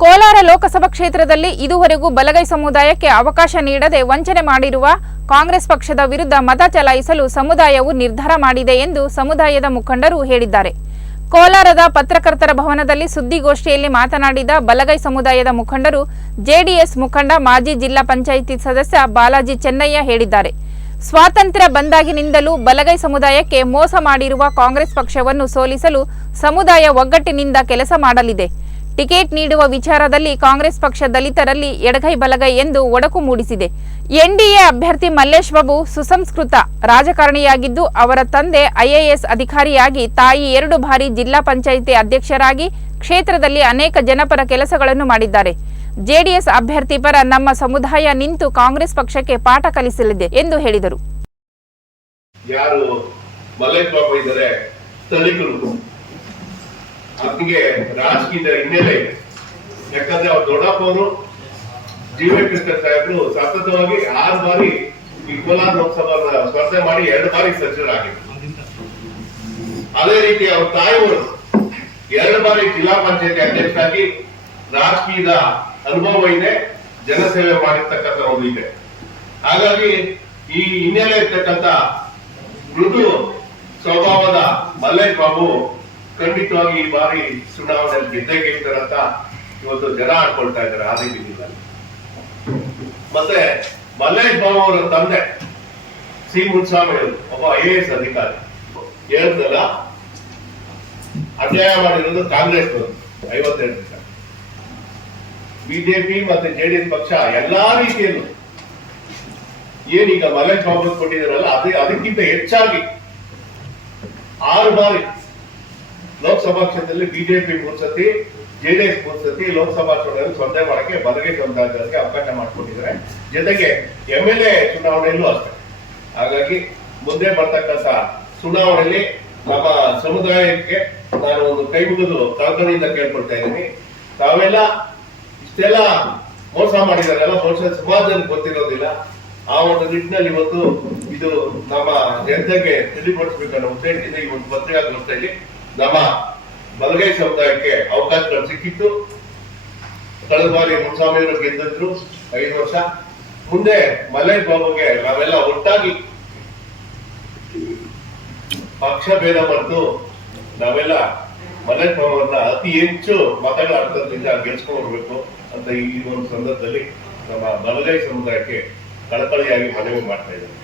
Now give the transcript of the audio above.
ಕೋಲಾರ ಲೋಕಸಭಾ ಕ್ಷೇತ್ರದಲ್ಲಿ ಇದುವರೆಗೂ ಬಲಗೈ ಸಮುದಾಯಕ್ಕೆ ಅವಕಾಶ ನೀಡದೆ ವಂಚನೆ ಮಾಡಿರುವ ಕಾಂಗ್ರೆಸ್ ಪಕ್ಷದ ವಿರುದ್ಧ ಮತ ಚಲಾಯಿಸಲು ಸಮುದಾಯವು ನಿರ್ಧಾರ ಮಾಡಿದೆ ಎಂದು ಸಮುದಾಯದ ಮುಖಂಡರು ಹೇಳಿದ್ದಾರೆ. ಕೋಲಾರದ ಪತ್ರಕರ್ತರ ಭವನದಲ್ಲಿ ಸುದ್ದಿಗೋಷ್ಠಿಯಲ್ಲಿ ಮಾತನಾಡಿದ ಬಲಗೈ ಸಮುದಾಯದ ಮುಖಂಡರು, ಜೆಡಿಎಸ್ ಮುಖಂಡ, ಮಾಜಿ ಜಿಲ್ಲಾ ಪಂಚಾಯಿತಿ ಸದಸ್ಯ ಬಾಲಾಜಿ ಚೆನ್ನಯ್ಯ ಹೇಳಿದ್ದಾರೆ. ಸ್ವಾತಂತ್ರ್ಯ ಬಂದಾಗಿನಿಂದಲೂ ಬಲಗೈ ಸಮುದಾಯಕ್ಕೆ ಮೋಸ ಮಾಡಿರುವ ಕಾಂಗ್ರೆಸ್ ಪಕ್ಷವನ್ನು ಸೋಲಿಸಲು ಸಮುದಾಯ ಒಗ್ಗಟ್ಟಿನಿಂದ ಕೆಲಸ ಮಾಡಲಿದೆ. ಟಿಕೆಟ್ ನೀಡುವ ವಿಚಾರದಲ್ಲಿ ಕಾಂಗ್ರೆಸ್ ಪಕ್ಷ ದಲಿತರಲ್ಲಿ ಎಡಗೈ ಬಲಗೈ ಎಂದು ಒಡಕು ಮೂಡಿಸಿದೆ. ಎನ್ಡಿಎ ಅಭ್ಯರ್ಥಿ ಮಲ್ಲೇಶ್ ಬಾಬು ಸುಸಂಸ್ಕೃತ ರಾಜಕಾರಣಿಯಾಗಿದ್ದು, ಅವರ ತಂದೆ ಐಎಎಸ್ ಅಧಿಕಾರಿಯಾಗಿ ತಾಯಿ ಎರಡು ಬಾರಿ ಜಿಲ್ಲಾ ಪಂಚಾಯಿತಿ ಅಧ್ಯಕ್ಷರಾಗಿ ಕ್ಷೇತ್ರದಲ್ಲಿ ಅನೇಕ ಜನಪರ ಕೆಲಸಗಳನ್ನು ಮಾಡಿದ್ದಾರೆ. ಜೆಡಿಎಸ್ ಅಭ್ಯರ್ಥಿ ಪರ ನಮ್ಮ ಸಮುದಾಯ ನಿಂತು ಕಾಂಗ್ರೆಸ್ ಪಕ್ಷಕ್ಕೆ ಪಾಠ ಕಲಿಸಲಿದೆ ಎಂದು ಹೇಳಿದರು. ಅವರಿಗೆ ರಾಜಕೀಯದ ಹಿನ್ನೆಲೆ. ಇದೆ ಯಾಕಂದ್ರೆ ಅವ್ರ ದೊಡ್ಡಪ್ಪವರು ಜಿ ವಿ ಕೃಷ್ಣ ಸಾಹೇಬರು ಸತತವಾಗಿ ಆರು ಬಾರಿ ಈ ಕೋಲಾರ ಲೋಕಸಭಾ ಸ್ಪರ್ಧೆ ಮಾಡಿ ಎರಡು ಬಾರಿ ಸಚಿವರಾಗಿದ್ರು ಅದೇ ರೀತಿ ಅವ್ರ ತಾಯಿಯವರು ಎರಡು ಬಾರಿ ಜಿಲ್ಲಾ ಪಂಚಾಯತಿ ಅಧ್ಯಕ್ಷರಾಗಿ ರಾಜಕೀಯದ ಅನುಭವ ಇದೆ ಜನಸೇವೆ ಮಾಡಿರ್ತಕ್ಕಂಥ ಒಂದು ಇದೆ. ಹಾಗಾಗಿ ಈ ಹಿನ್ನೆಲೆ ಇರ್ತಕ್ಕಂಥ ಮೃದು ಸ್ವಭಾವದ ಮಲ್ಲೇಶ್ ಬಾಬು ಖಂಡಿತವಾಗಿ ಈ ಬಾರಿ ಚುನಾವಣೆಯಲ್ಲಿ ಗೆದ್ದೇ ಅಂತ ಇವತ್ತು ಜನ ಆಡ್ಕೊಳ್ತಾ ಇದ್ದಾರೆ, ಆ ಮತ್ತೆ ಮಲ್ಲೇಶ್ ಬಾಬು ಅವರ ತಂದೆ, ಸಿ. ಮುನ್ಸ್ವಾಮಿ ಅವರು, ಒಬ್ಬ ಐ ಎ ಎಸ್ ಅಧಿಕಾರಿ. ಹೇಳ್ತಲ್ಲ, ಅನ್ಯಾಯ ಮಾಡಿರೋದು ಕಾಂಗ್ರೆಸ್ ಐವತ್ತೆರಡು ದಿವಸ ಬಿಜೆಪಿ ಮತ್ತೆ ಜೆಡಿಎಸ್ ಪಕ್ಷ ಎಲ್ಲಾ ರೀತಿಯಲ್ಲೂ ಏನೀಗ ಮಲ್ಲೇಶ್ ಬಾಬು ಕೊಟ್ಟಿದಾರಲ್ಲ ಅದೇ ಅದಕ್ಕಿಂತ ಹೆಚ್ಚಾಗಿ ಆರು ಬಾರಿ ಲೋಕಸಭಾ ಕ್ಷೇತ್ರದಲ್ಲಿ ಬಿಜೆಪಿ ಮೂರ್ ಸತಿ ಜೆಡಿಎಸ್ ಮೂರ್ ಸತಿ ಲೋಕಸಭಾ ಚುನಾವಣೆಯಲ್ಲಿ ಸ್ಪರ್ಧೆ ಮಾಡಕ್ಕೆ ಬಲಗೈ ಒಂದಾಗೋದಕ್ಕೆ ಅವಕಾಶ ಮಾಡಿಕೊಂಡಿದ್ದಾರೆ. ಜೊತೆಗೆ ಎಂ ಎಲ್ ಎ ಚುನಾವಣೆಯಲ್ಲೂ ಅಷ್ಟೇ. ಹಾಗಾಗಿ ಮುಂದೆ ಬರ್ತಕ್ಕಂತ ಚುನಾವಣೆಯಲ್ಲಿ ನಮ್ಮ ಸಮುದಾಯಕ್ಕೆ ನಾನು ಒಂದು ಕೈ ಮುಗಿದು ಕಳಕಳಿಯಿಂದ ಕೇಳ್ಕೊಳ್ತಾ ಇದ್ದೀನಿ. ತಾವೆಲ್ಲ ಇಷ್ಟೆಲ್ಲ ಮೋಸ ಮಾಡಿದಾರೆಲ್ಲ ಬಹುಶಃ ಸಮಾಜದಲ್ಲಿ ಗೊತ್ತಿರೋದಿಲ್ಲ. ಆ ಒಂದು ನಿಟ್ಟಿನಲ್ಲಿ ಇವತ್ತು ಇದು ನಮ್ಮ ಜನತೆಗೆ ತಿಳಿಪಡಿಸಬೇಕನ್ನೋ ಉದ್ದೇಶದಿಂದ ಈ ಒಂದು ಪತ್ರಿಕಾಗೋಷ್ಠಿಯಲ್ಲಿ ನಮ್ಮ ಬಲಗೈ ಸಮುದಾಯಕ್ಕೆ ಅವಕಾಶಗಳು ಸಿಕ್ಕಿತ್ತು. ಕಳೆದ ಬಾರಿ ಮುನ್ಸ್ವಾಮಿಯವರು ಗೆದ್ದಿದ್ರು, ಐದು ವರ್ಷ. ಮುಂದೆ ಮಲ್ಲೇಶ್ ಬಾಬುಗೆ ನಾವೆಲ್ಲ ಒಟ್ಟಾಗಿ ಪಕ್ಷ ಭೇದ ಮರೆತು ನಾವೆಲ್ಲ ಮಲ್ಲೇಶ್ ಬಾಬುವನ್ನ ಅತಿ ಹೆಚ್ಚು ಮತಗಳ ಅರ್ಥದಿಂದ ಗೆಲ್ಸ್ಕೊಂಡು ಅಂತ ಈ ಒಂದು ಸಂದರ್ಭದಲ್ಲಿ ನಮ್ಮ ಬಲಗೈ ಸಮುದಾಯಕ್ಕೆ ಕಳಕಳಿಯಾಗಿ ಮನವಿ ಮಾಡ್ತಾ ಇದ್ದೇನೆ.